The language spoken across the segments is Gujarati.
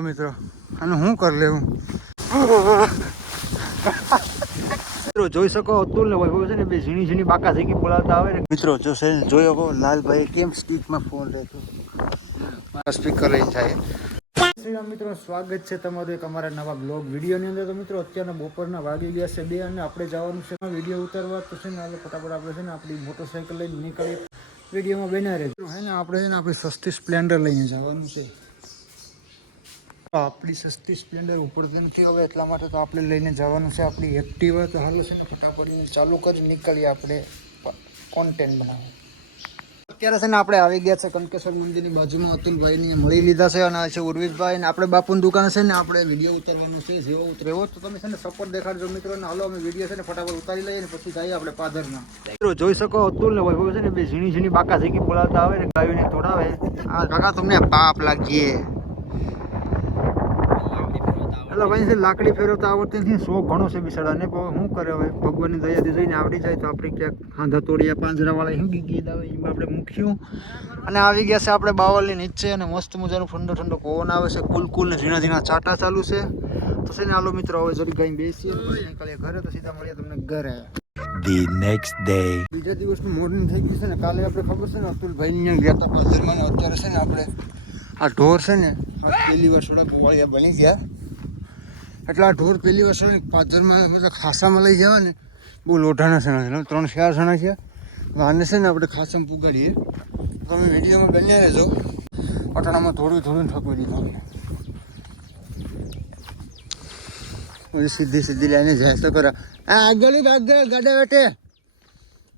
મિત્રો અને હું કરી લેવું? મિત્રો, જોઈ શકો અતુલ ને વૈભવ છે ને, બે ઝીણી ઝીણી બાકા ઝીકી બોલાવતા આવે ને. મિત્રો, જો છે જોઈ શકો લાલભાઈ કેમ સ્ટીકમાં ફોન રહેતો મારા સ્પીકર લઈને શ્રીરામ મિત્રો, સ્વાગત છે તમારું એક અમારા નવા બ્લોગ વિડીયોની અંદર. તો મિત્રો, અત્યારના બપોરના વાગી ગયા છે બે અને આપણે જવાનું છે વીડિયો ઉતારવા. તો છે ને ફટાફટ આપણે છે ને આપણી મોટરસાઇકલ લઈને નીકળીએ. વિડીયોમાં બેના રહે હે ને, આપણે છે ને, આપણી સસ્તી સ્પ્લેન્ડર લઈને જવાનું છે. આપણી સસ્તી સ્પ્લેન્ડર ઉપડતી નથી હવે, એટલા માટે તો આપણે લઈને જવાનું છે. આપણી એક્ટિવા તો હાલો છે ને ફટાફટીને ચાલુ કરી નીકળીએ આપણે કોન્ટેન્ટ બનાવવા. અત્યારે છે ને, આપણે આવી ગયા છે કંકેશ્વર મંદિરની બાજુમાં. અતુલભાઈને મળી લીધા છે અને છે ઉર્વિશભાઈ ને. આપણે બાપુની દુકાન છે ને, આપણે વીડિયો ઉતારવાનું છે, જેવો ઉતરે એવો તો તમે છે ને સપોર્ટ દેખાડજો મિત્રો, ને હાલો અમે વીડિયો છે ને, ફટાફટ ઉતારી લઈએ ને, પછી જઈએ આપણે પાદરના મિત્રો, જોઈ શકો અતુલ ને વૈભવ છે ને, બે ઝીણી ઝીણી બાકા ઝીકી બોલાવતા આવે ને, ગાયોને તોડાવે. આ કાકા, તમને પાપ લાગીએ. એટલે ભાઈ છે લાકડી ફેરવતા આવડતી નથી શોખ ઘણો છે બિસાડાને પણ શું કરે હવે? ભગવાનની દયાથી જોઈને આવડી જાય તો આપણે ક્યાંક હાંધા તોડીયા પાંજરાવાળા શું ગીત આવે એમાં આપણે મૂક્યું. અને આવી ગયા છે આપણે બાવલની નીચે અને મસ્ત મજાનો ઠંડો ઠંડો પવન આવે છે. કુલ કુલ ને ઝીણા ઝીણા ચાટા ચાલુ છે. તો છે ને આલો મિત્રો હવે જરી ગાઈ બેસીએ નીકળીએ ઘરે તો સીધા મળીએ તમને ઘરે. The next day. બીજા દિવસનું મોર્નિંગ થઈ ગયું છે ને કાલે આપણે ખબર છે ને અતુલભાઈ અહીંયા ગયા હતા પાદરમાં અત્યારે છે ને આપણે આ ઢોર છે ને આ પહેલી વાર થોડાક કુવાળિયા બની ગયા. એટલે ઢોર પેલી વર્ષે પાદરમાં મતલબ ખાસામાં લઈ જવા ને, બહુ લોઢાના સણા છે, ત્રણ ચાર સણા છે. આને છે ને આપણે ખાસામાં પુગાડીએ. તમે વિડીયોમાં બન્યા રહેજો. અટાણામાં થોડું થોડું ઠકવી દીધું અમને. સીધી સીધી લઈને જાય તો ખરા. આ આગળ આગળ ગાડા બેઠે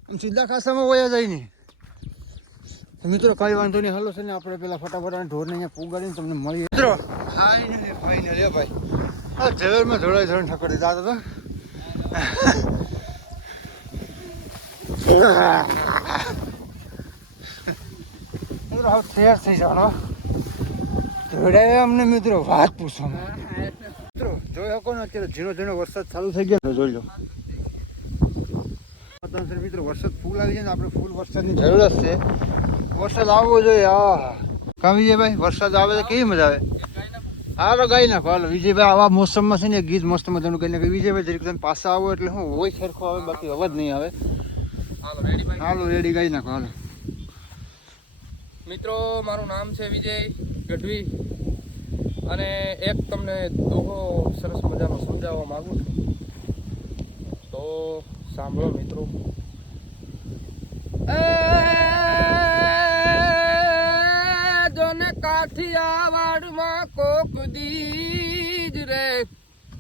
આમ સીધા ખાસામાં વયા જાય નહીં મિત્રો, કઈ વાંધો નહીં. હાલો છે ને, આપણે પેલા ફટાફટ ઢોરને અહીંયા પુગાડીને તમને મળીએ. મિત્રો ફાઇનલી ફાઇનલી ભાઈ. આ ઝવેરમાં જોડાઈ જોડાઈ ઠકર દીધા તો? મિત્રો તૈયાર થઈ જવાનો જોડાય અમને મિત્રો વાત પૂછો મિત્રો જોઈ શકો ને અત્યારે ઝીણો ઝીણો વરસાદ ચાલુ થઈ ગયો. જોઈ લો. મિત્રો વરસાદ ફૂલ આવી જાય ને આપણે ફૂલ વરસાદની જરૂર છે. વરસાદ આવવો જોઈએ હા. કા ભાઈ વરસાદ આવે તો કેવી મજા આવે? હાલો ગાઈ નાખો. હાલો વિજયભાઈ આવા મોસમમાં છે ને ગીત મસ્ત મજાનું ગાઈ નાખે. વિજયભાઈ તમે પાછા આવો એટલે હું હોય સરખો આવે બાકી અવાજ નહીં આવે. હાલો રેડી ગાઈ નાખો હાલો. મિત્રો મારું નામ છે વિજય ગઢવી અને એક તમને દોહો સરસ મજાનો સમજાવવા માગું છું. તો સાંભળો મિત્રો. એ કાઠિયાવાડમાં કોક દીજ રે.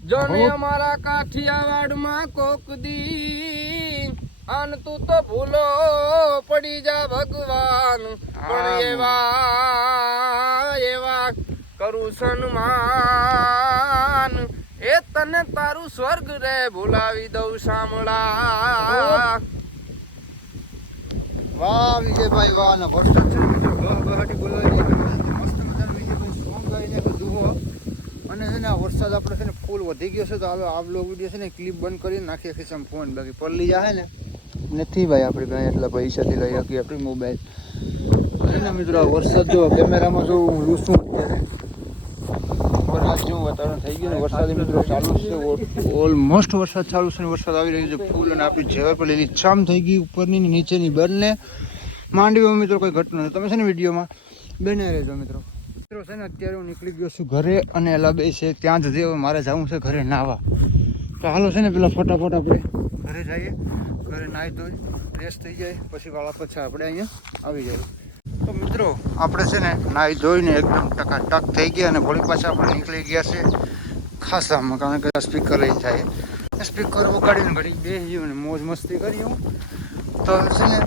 જોને અમારા કાઠિયાવાડમાં કોક દી આન તું તો ભૂલો પડી જા ભગવાન. પણ એવા એવા કરું સન્માન. એ તને તારું સ્વર્ગ રે ભૂલાવી દઉં સાંભળા વાહ વિજયભાઈ વાહ ગહાટી બોલાવી દીધી. મસ્ત મજાનું વિજયભાઈ સોંગ ગાઈને બધું હો અને છે ને આ વરસાદ આપણે છે ને ફૂલ વધી ગયો છે, તો હવે આ વીડિયો છે ને ક્લિપ બંધ કરી નાખીએ ખીચામ ફોન બાકી પલ્લી જાય ને. નથી ભાઈ આપણે કાંઈ એટલા પૈસાથી લઈ શકીએ આપણી મોબાઈલ અને મિત્રો, આ વરસાદ જો કેમેરામાં જો હું લૂસું અત્યારે. વરસાદ વાતાવરણ થઈ ગયું વરસાદ મિત્રો ચાલુ છે. ઓલમોસ્ટ વરસાદ ચાલુ છે ને, વરસાદ આવી રહ્યો છે. ફૂલ અને આપણી જેવર પર લીલી છામ થઈ ગઈ ઉપરની નીચેની બંને. માંડવીમાં મિત્રો કોઈ ઘટના તમે છે ને વિડીયોમાં બને રહેજો મિત્રો. મિત્રો છે ને, અત્યારે હું નીકળી ગયો છું ઘરે અને લબે છે, ત્યાં જ હવે મારે જવું છે ઘરે નાવા. તો હાલો છે ને, પેલા ફટાફટ આપણે ઘરે જઈએ. ઘરે નાહી ધોઈ ફ્રેશ થઈ જાય, પછી વાળા પછી આપણે અહીંયા આવી જાય તો મિત્રો, આપણે છે ને નાહી ધોઈને એકદમ ટકા ટક થઈ ગયા અને વળી પાછા આપણે નીકળી ગયા છે ખાસામાં, કારણ કે સ્પીકર લઈને જાય સ્પીકર વગાડીને ઘડી બેસી અને મોજ મસ્તી કરી તો છે ને,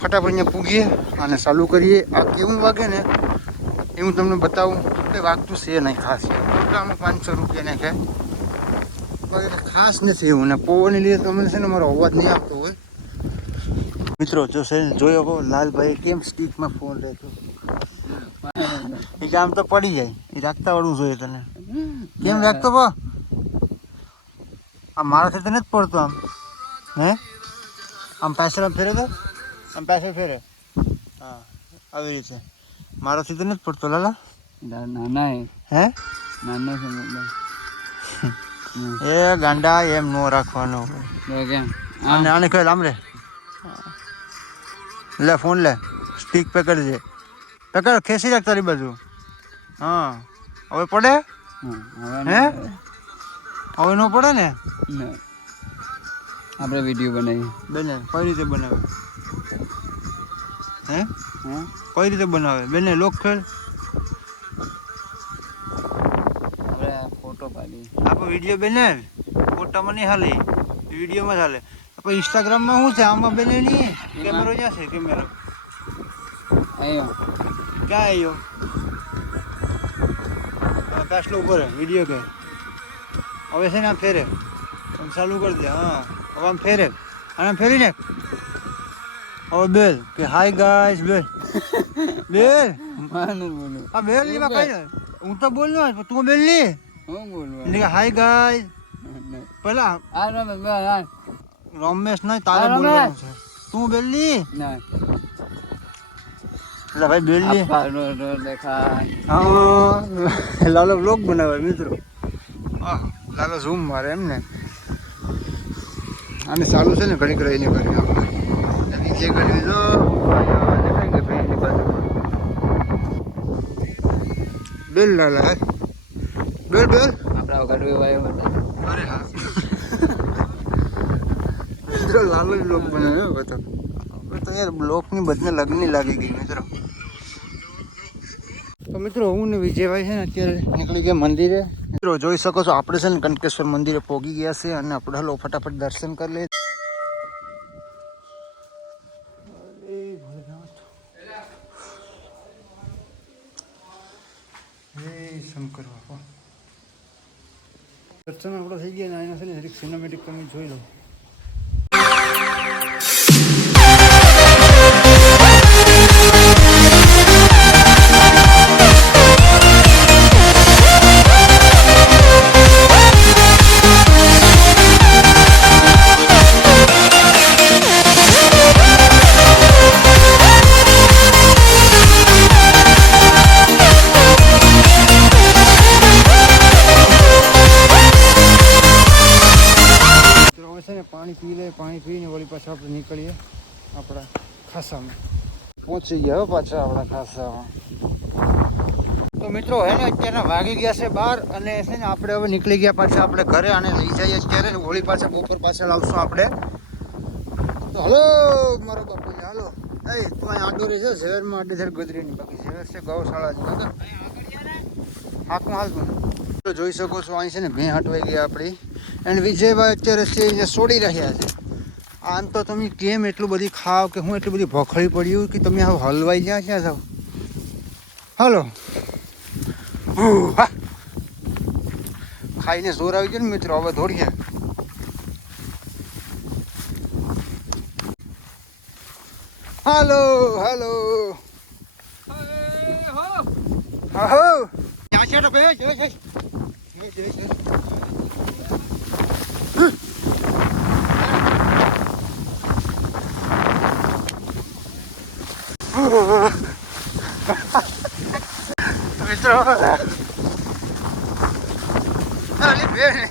ફટાફટ અહીંયા પૂગીએ અને ચાલુ કરીએ. આ કેવું વાગે ને? એ હું તમને બતાવું કે વાગતું છે નહીં ખાસ. આમાં પાંચસો રૂપિયા ને કે બાકી ખાસ નથી એવું. ને પવનને લીધે તમને છે ને મારો અવાજ નહીં આવતો હોય. મિત્રો, જો છે જોયો કહો લાલભાઈ કેમ સ્ટીકમાં ફોન રહેતો એ કામ તો પડી જાય. એ રાખતા વાળું જોઈએ તને. કેમ રાખતો બો આ મારાથી તને નથી પડતો આમ. હે? આમ પાછળ ફેરે તો આમ પાછળ ફેરે. હા, આવી રીતે. મારાથી તો નથી પડતો લાલા. નાના હે. હે? નાનો છે એ ગાંડા એમ નો રાખવાનો કેમ? આને આને કહે આમ રે. લે ફોન લે. સ્ટીક પકડજે પકડ ખેંચી રાખ તારી બાજુ. હા. હવે પડે? હે હવે નો. પડે ને? આપણે વીડિયો બનાવી બને કઈ રીતે બનાવે? હે? હા કઈ રીતે બનાવે? બેને લોક ખેલ આપણે ફોટો પાડી. આપણે વીડિયો બેને? ફોટામાં નહીં હાલે. વિડીયોમાં ચાલે આપણે ઇન્સ્ટાગ્રામમાં શું છે? આમાં બેને નહીં? કેમેરો ક્યાં છે કેમેરો આયો. ક્યાં આવ્યો કાસલો ઉપર વીડિયો કે. હવે છે ને આમ ફેરે. આમ ચાલુ કરી દે હા. હવે આમ ફેરે. અને આમ ફેરી નાખ હવે બેલ કે હાય ગાઈસ બેલ. બેલ. માનું બોલું આ બેલની માં કઈ હું તો બોલ નો તું બેલની. હું બોલવા એટલે હાય ગાઈસ પેલા આ રમે બે આ રમેશ નહીં તારે બોલવાનું રમેશ. છે. તું બેલની? ના. એટલે ભાઈ બેલની. દેખાય. હા. લાલો બ્લોગ બનાવે મિત્રો. હા લાલો ઝૂમ મારે એમ ને આને સારું છે ને ઘણી રહીને કરી નીચે કરી દો દેખાય કે ભાઈ એની બાજુમાં બેલ લાલા હે બેલ બેલ આપણા વખત વાયો અરે હા મિત્રો લાલો બ્લોગ બનાવ્યો હવે તો હવે તો યાર બ્લોગની બધને લગ્ન લાગી ગઈ મિત્રો તો મિત્રો હું ને વિજયભાઈ છે ને અત્યારે નીકળી ગયા મંદિરે મિત્રો જોઈ શકો છો આપણે છે ને કંટકેશ્વર મંદિરે પહોંચી ગયા છે અને આપણે હલો ફટાફટ દર્શન કરી લઈએ દર્શન આપણે થઈ ગયા એના છે ને સિનેમેટિક તમે જોઈ લો. આપણે નીકળીએ આપણા ખાસામાં. પહોંચી ગયા હો પાછા આપણા ખાસામાં. તો મિત્રો હે ને અત્યારે વાગી ગયા છે બહાર અને છે ને આપણે હવે નીકળી ગયા પાછા આપણે ઘરે અને લઈ જઈએ અત્યારે. હોળી પાછા બપોર પાછળ આવશું આપણે. તો હલો મારો બાપુ હાલો. એ તું અહીં આડોરે છે ઝેરમાં આડે ઝેર ગદરીની બાકી ઝેર છે ગૌશાળા બરાબર? હાકું હાલતું તો. જોઈ શકો છો અહીં છે ને ભેં હટવાઈ ગયા આપણી. એન્ડ વિજયભાઈ અત્યારે છે છોડી રહ્યા છે. આમ તો તમે કેમ એટલું બધી ખાવ કે હું એટલી બધી ભોખળી પડ્યું કે તમે હવે હલવાઈ જ્યાં ક્યાં જાવ હલો. હા. ખાઈને જોર આવી ગયો ને મિત્રો હવે દોડીએ. Hello hello. હો ક્યાં છે? જય જય જય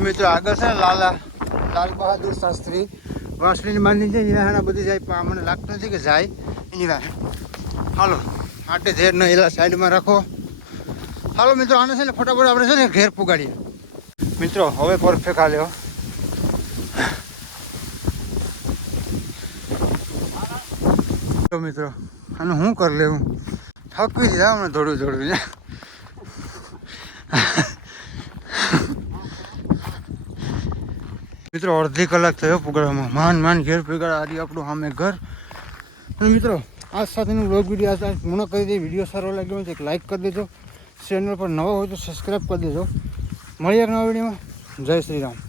મિત્રો આગળ છે ને લાલા લાલ બહાદુર શાસ્ત્રી. વાસણીની માની છે નિરાહણા બધી જાય પણ મને લાગતું નથી કે જાય નિરાહ હાલો આટે ઝેર ન એલા સાઈડમાં રાખો. હાલો મિત્રો આને છે ને ફટાફટ આપણે છે ને ઘેર પુગાડીએ મિત્રો, હવે પરફેક્ટ હાલ્યો તો મિત્રો અને શું કરી લેવું? થકી દીધા હમણાં થોડું થોડું ને મિત્રો, અડધી કલાક થયો પુગાડવામાં માન માન, ઘેર પુગાડા આજે આપણું સામે ઘર. અને મિત્રો, આ સાથેનું બ્લોગ વીડિયો આજ પૂર્ણ કરી દે વીડિયો સારો લાગ્યો હોય તો એક લાઈક કરી દેજો. ચેનલ પર નવો હોય તો સબસ્ક્રાઈબ કરી દેજો. મળીએ નવા વિડીયોમાં. જય શ્રી રામ